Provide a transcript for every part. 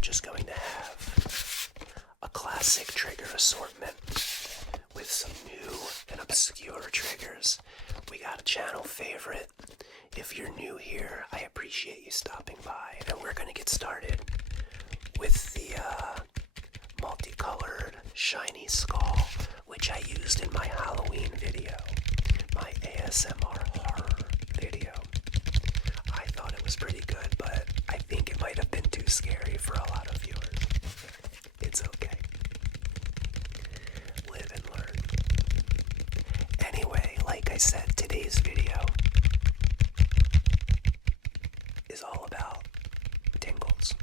just going to have a classic trigger assortment with some new and obscure triggers. We got a channel favorite. If you're new here, I appreciate you stopping by, and we're going to get started with the multicolored shiny skull, which I used in my Halloween video, my ASMR horror video. I thought it was pretty good, but I think it might have been too scary for a lot of viewers. It's okay. Live and learn. Anyway, like I said, today's video is all about tingles.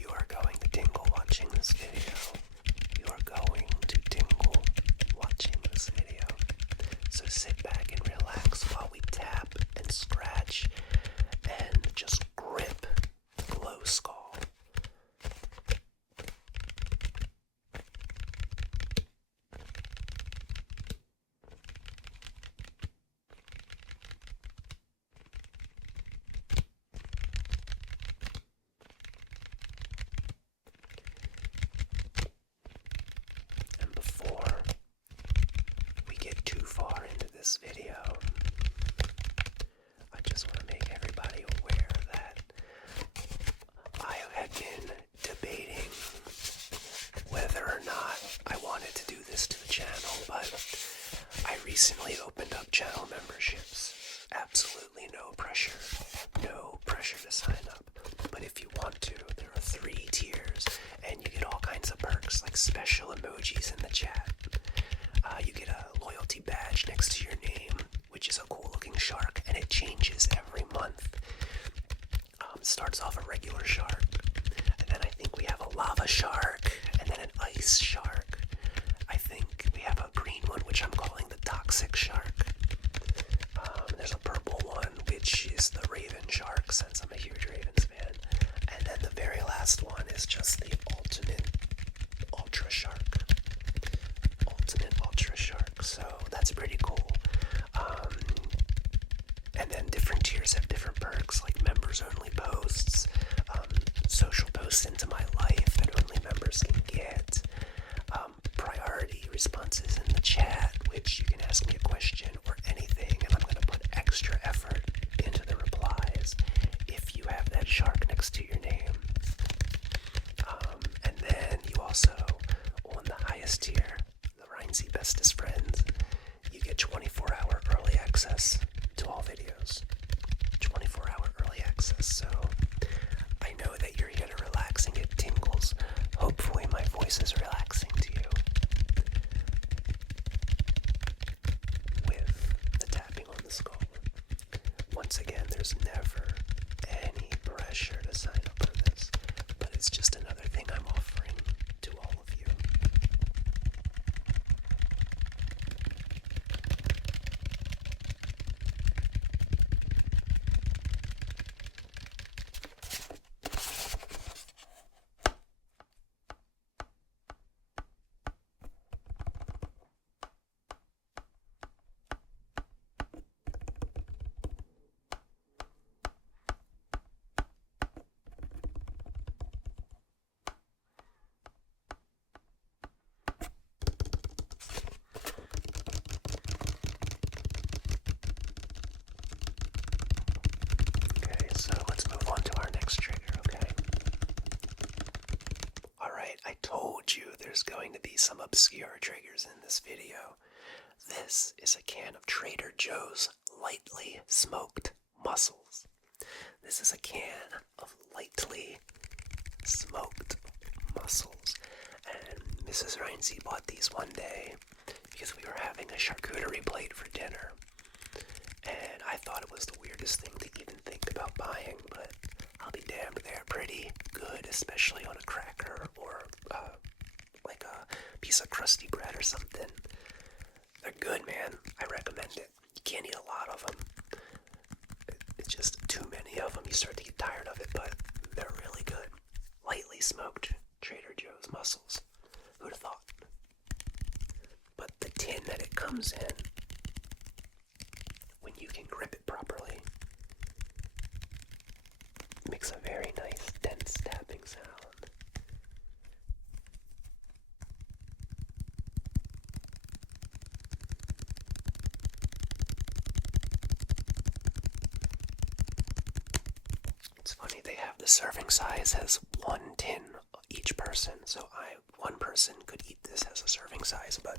You are going to tingle watching this video. You are going to tingle watching this video. So sit back and relax while we tap and scratch and just grip the glow skull. And before we get too far into this video, I just want to make everybody aware that I had been debating whether or not I wanted to do this to the channel, but I recently opened up channel memberships. Absolutely no pressure. No pressure to sign up. But if you want to, there are 3 tiers, and you get all kinds of perks, like special emojis in the chat. You get a loyalty badge next to your name, which is a cool looking shark, and it changes every month. Starts off a regular shark, and then I think we have a lava shark, and then an ice shark. I think we have a green one, which I'm calling the toxic shark. There's a purple one, which is the raven shark, since I'm a huge Ravens fan. And then the very last one is just the ultimate ultra shark. Ultimate ultra shark, so that's pretty cool. And then different tiers have different perks, like members only posts, social posts into my life that only members can get, priority responses in the chat, which you can ask me a question or anything, and I'm going to put extra effort into the replies if you have that shark next to your name. And then you also, on the highest tier, the Rynsey Bestest Friends, you get 24-hour early access to all videos. 24-hour early access, so I know that you're here to relax and get tingles. Hopefully my voice is relaxing to you with the tapping on the skull. Once again, there's never any pressure to sign up for this, but it's just another thing I'm offering to all of you. Okay, so let's move on to our next trigger, okay? Alright, I told you there's going to be some obscure triggers in this video. This is a can of Trader Joe's lightly smoked mussels. This is a can of lightly smoked mussels. And Mrs. Rynsey bought these one day because we were having a charcuterie plate for dinner. And I thought it was the weirdest thing to even think about buying, but I'll be damned, they're pretty good, especially on a cracker or like a piece of crusty bread or something. They're good, man. I recommend it. You can't eat a lot of them. It's just too many of them. You start to get tired of it, but they're really good. Lightly smoked Trader Joe's mussels. Who'd have thought? But the tin that it comes in, when you can grip it properly, makes a very nice dense tapping sound. It's funny, they have the serving size as 1 tin each person, so one person could eat this as a serving size, but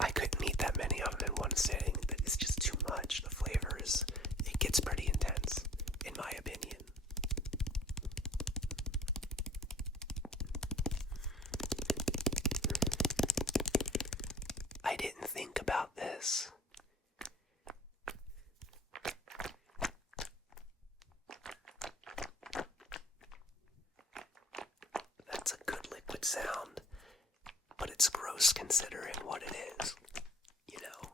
I couldn't eat that many of them in one sitting. It's just too much. The flavor it gets pretty intense, in my opinion. I didn't think about this. That's a good liquid sound, but it's gross considering what it is, you know?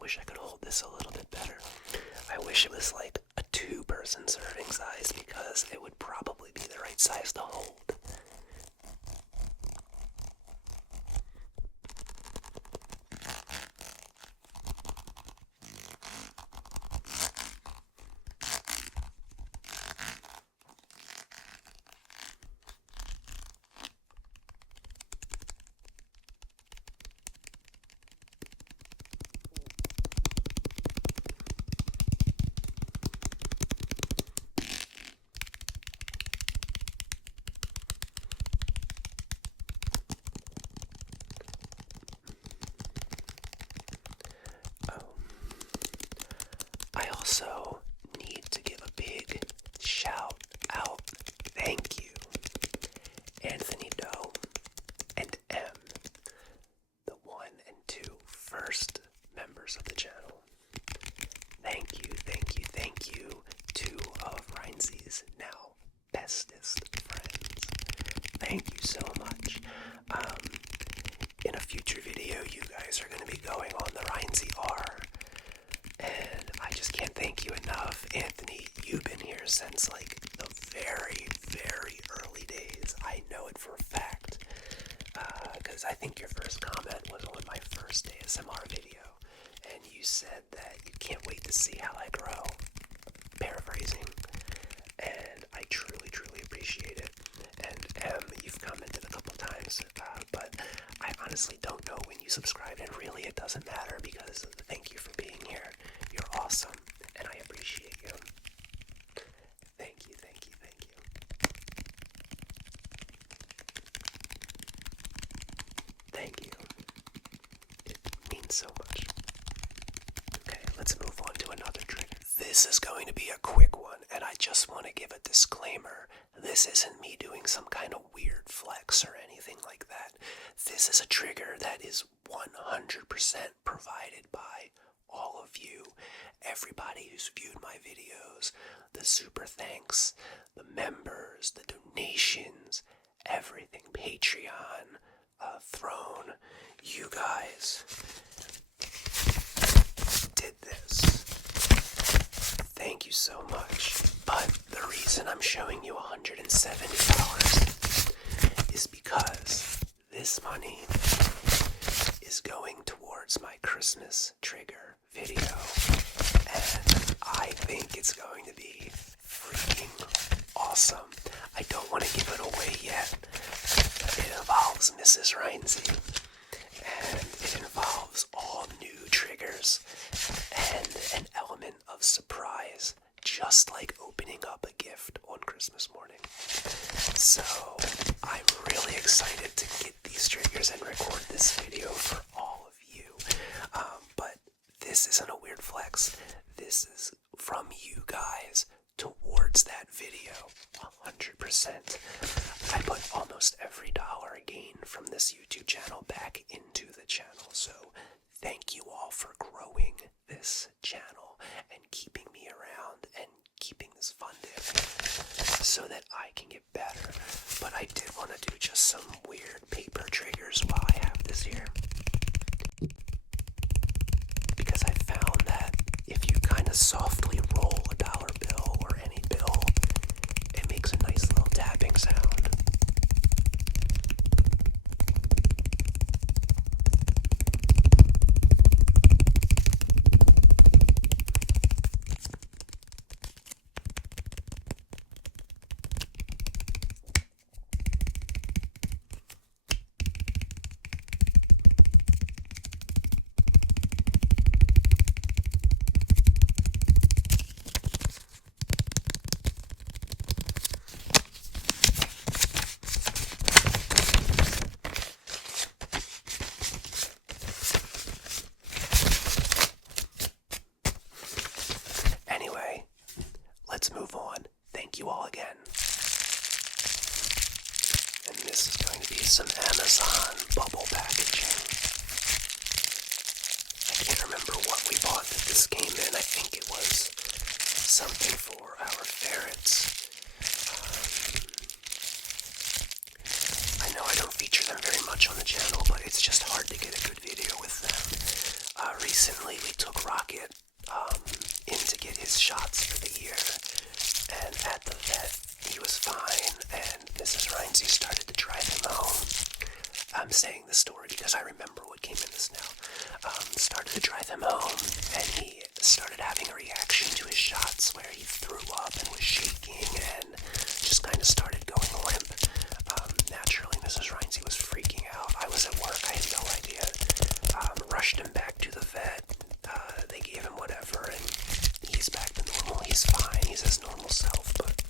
Wish I could hold this a little bit better. I wish it was like a 2-person serving size because it would probably be the right size to hold. I also need to give a big shout out thank you, Anthony Doe and M, the 1 and 2 first members of the channel. Thank you, thank you, thank you, 2 of Rynsey's now bestest friends. Thank you so much. In a future video, you guys are going to be going on the Rynsey R. And I just can't thank you enough. Anthony, you've been here since like the very, very early days. I know it for a fact. Because I think your first comment was on my first ASMR video. And you said that you can't wait to see how I grow. Paraphrasing. And I truly, truly appreciate it. And you've commented a couple times. But I honestly don't know when you subscribed. And really it doesn't matter because thank you for being here. You're awesome, and I appreciate you. Thank you, thank you, thank you. Thank you. It means so much. Okay, let's move on to another trigger. This is going to be a quick one, and I just want to give a disclaimer. This isn't me doing some kind of weird flex or anything like that. This is a trigger that is 100% provided by all of you, everybody who's viewed my videos, the super thanks, the members, the donations, everything, Patreon, Throne, you guys did this. Thank you so much. But the reason I'm showing you $170 is because this money is going towards my Christmas trigger video, and I think it's going to be freaking awesome. I don't want to give it away yet. It involves Mrs. Rynsey, and it involves all new triggers and an element of surprise, just like opening up a gift on Christmas morning. So I'm really excited to get these triggers and record this video for all of you. But this isn't a weird flex. This is from you guys towards that video. 100%. I put almost every dollar gained from this YouTube channel back into the channel. So thank you all for growing this channel and keeping me around and keeping this funded so that I can get better. But I did want to do just some weird paper triggers while I have this here, because I found that if you kind of softly roll a dollar bill or any bill, it makes a nice little tapping sound. Anyway, let's move on. Thank you all again. And this is going to be some Amazon bubble packaging. I can't remember what we bought that this came in. I think it was something for our ferrets. I know I don't feature them very much on the channel, but it's just hard to get a good video with them. Recently we took Rocket in to get his shots for the year, and at the vet he was fine, and Mrs. Rynsey started to drive him home. I'm saying this story because I remember what came in this now. Started to drive him home, and he started having a reaction to his shots where he threw up and was shaking and just kind of started going limp. Naturally, Mrs. Rynsey was freaking out. I was at work, I had no idea. Rushed him back to the vet. They gave him whatever, and he's back to normal. He's fine. He's his normal self, but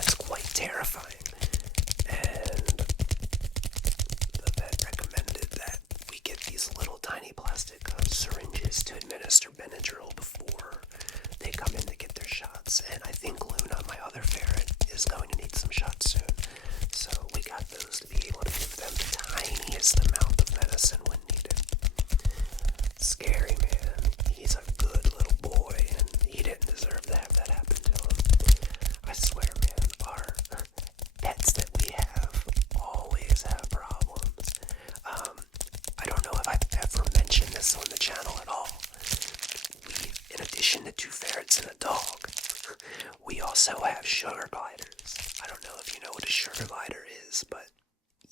it's quite terrifying. And the vet recommended that we get these little tiny plastic syringes to administer Benadryl before they come in to get their shots. And I think Luna, my other ferret, is going to need some shots soon. So we got those to be able to give them the tiniest amount of medicine when needed. Scary, man. He's a good little boy, and he didn't deserve to have that happen to him. I swear, man, our pets that we have always have problems. I don't know if I've ever mentioned this on the channel at all. We, in addition to 2 ferrets and a dog, we also have sugar gliders. I don't know if you know what a sugar glider is, but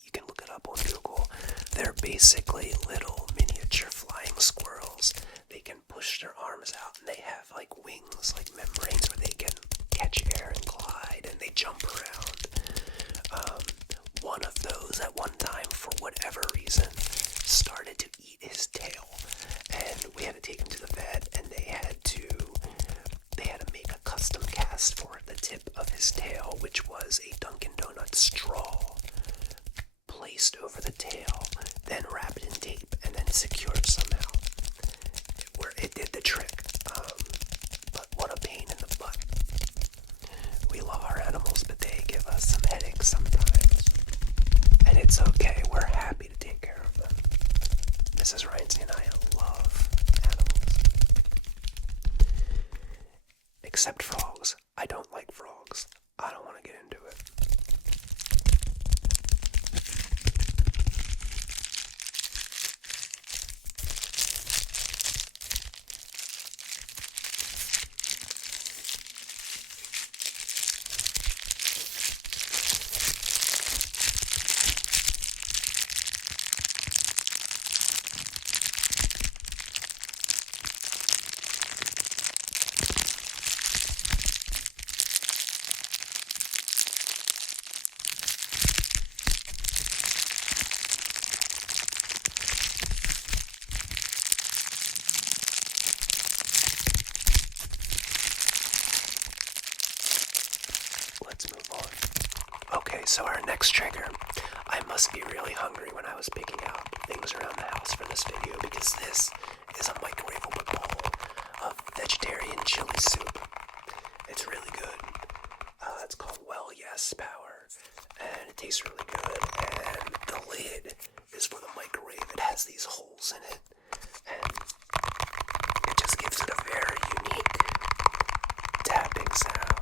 you can look it up on Google. They're basically little miniature flying squirrels. They can push their arms out, and they have like wings, like membranes, where they can catch air and glide, and they jump around. One of those at one time, for whatever reason, started to eat his tail, and we had to take him to the vet, and they had to make a custom cast for the tip of his tail, which was a Dunkin' Donuts straw placed over the tail, then wrapped in tape, and then secured somehow. It did the trick, but what a pain in the butt. We love our animals, but they give us some headaches sometimes. And it's okay, we're happy to take care of them. Mrs. Rynsey and I love animals. Except frogs. I don't like frogs. I don't want to get into it. So our next trigger, I must be really hungry when I was picking out things around the house for this video, because this is a microwavable bowl of vegetarian chili soup. It's really good. It's called Well Yes Power, and it tastes really good. And the lid is for the microwave. It has these holes in it, and it just gives it a very unique tapping sound.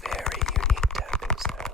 Very unique tapping sound.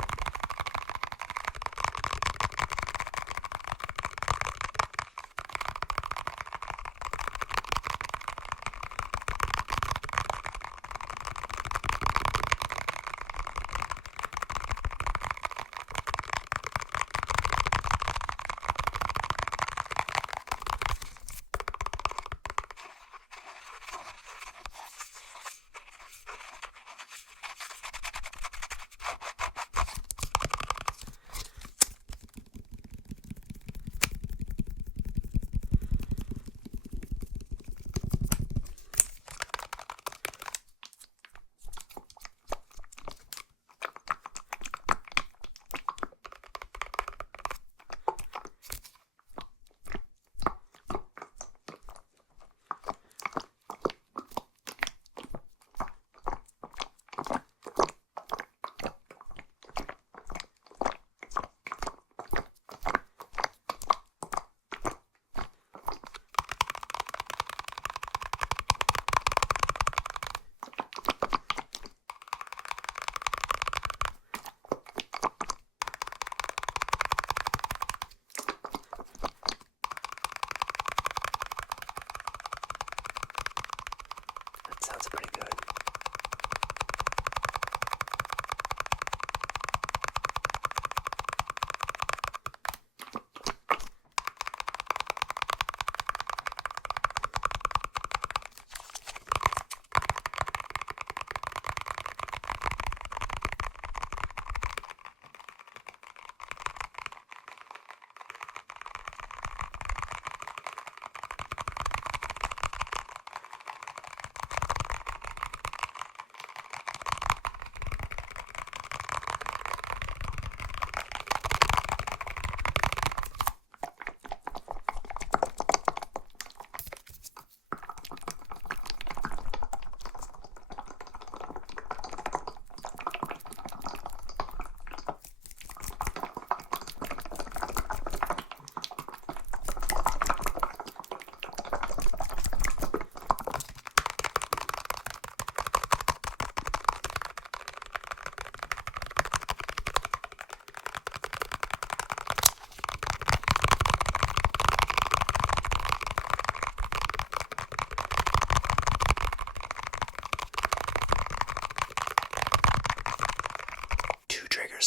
Sounds pretty good.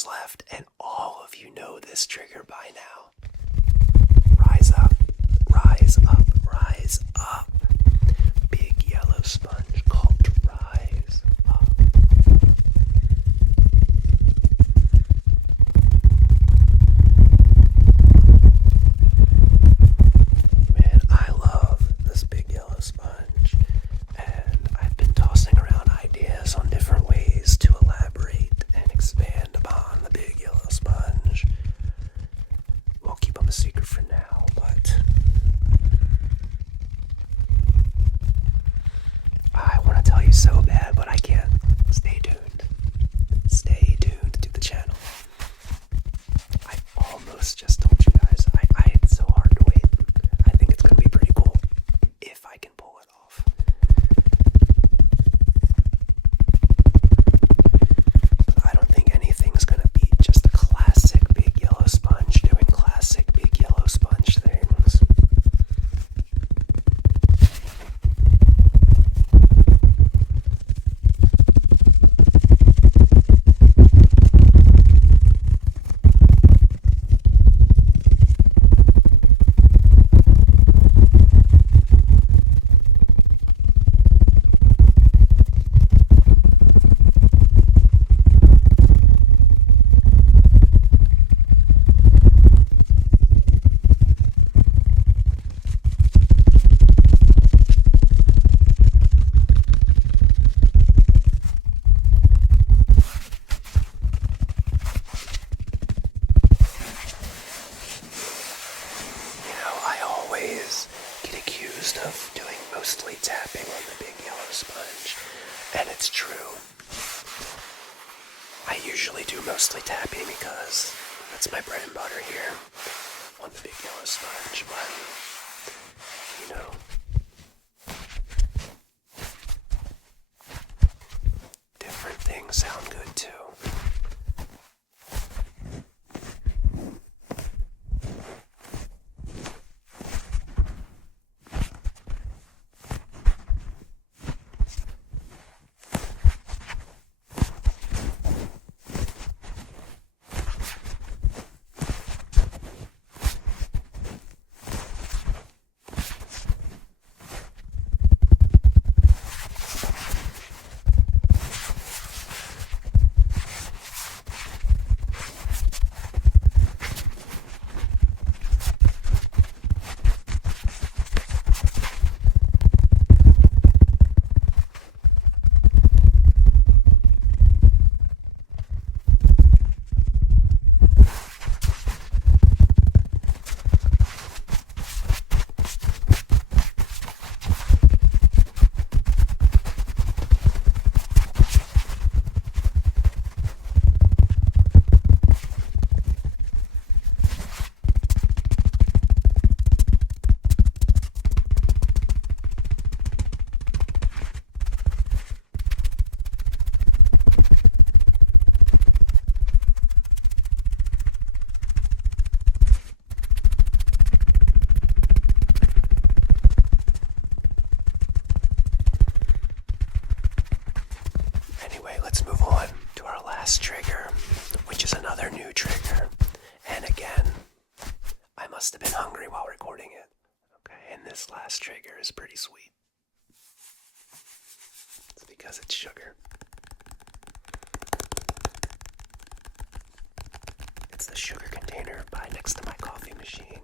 Left, and all of you know this trigger by now. Rise up, rise up, rise up. Big yellow sponge called Rise Up. Man, I love this big yellow sponge, and I've been tossing around ideas on different ways to elaborate and expand upon the big yellow sponge. We'll keep them a secret for now, but I want to tell you so bad, but I can't. Stay tuned. Stay tuned to the channel. I almost just told you guys. It's so hard to wait. I think it's going to be pretty cool if I can pull it off. I don't think anything's gonna beat just a classic big yellow sponge doing classic big yellow sponge things. Of doing mostly tapping on the big yellow sponge, And it's true. I usually do mostly tapping because that's my bread and butter here on the big yellow sponge, but, you know, different things sound good too. Let's move on to our last trigger, which is another new trigger. And again, I must have been hungry while recording it. Okay, and this last trigger is pretty sweet. It's because it's sugar. It's the sugar container by next to my coffee machine.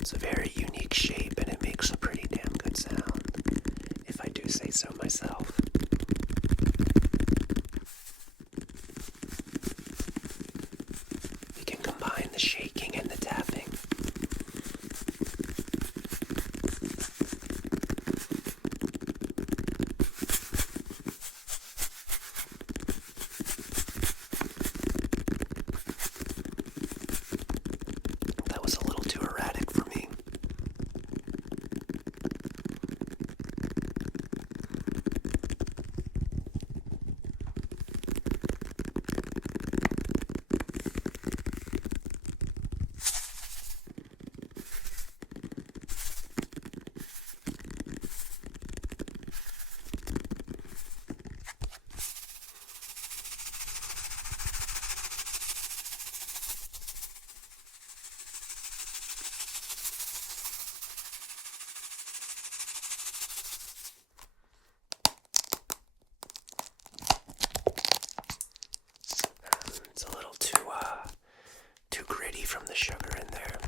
It's a very unique shape and it makes a pretty damn good sound, if I do say so myself. We can combine the shaking and the tapping. That was a little too erratic for me. It's a little too gritty from the sugar in there.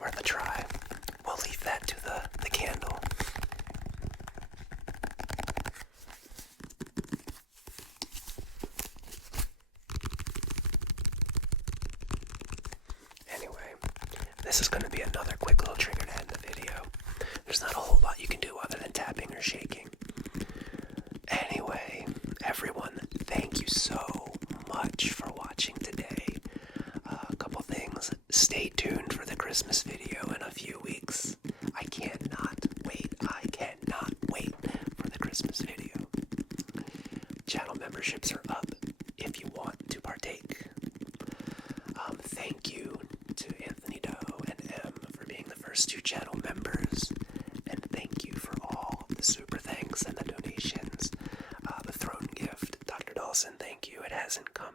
Worth a try. We'll leave that to the candle. Anyway, this is going to be another quick little trigger to end the video. There's not a whole lot you can do other than tapping or shaking. Anyway, everyone, thank you so much for watching today. A couple things. Stay tuned for the Christmas video in a few weeks. I cannot wait for the Christmas video. Channel memberships are up if you want to partake. Thank you to Anthony Doe and M for being the first two channel members. And thank you for all the super thanks and the donations. The throne gift, Dr. Dawson, thank you. It hasn't come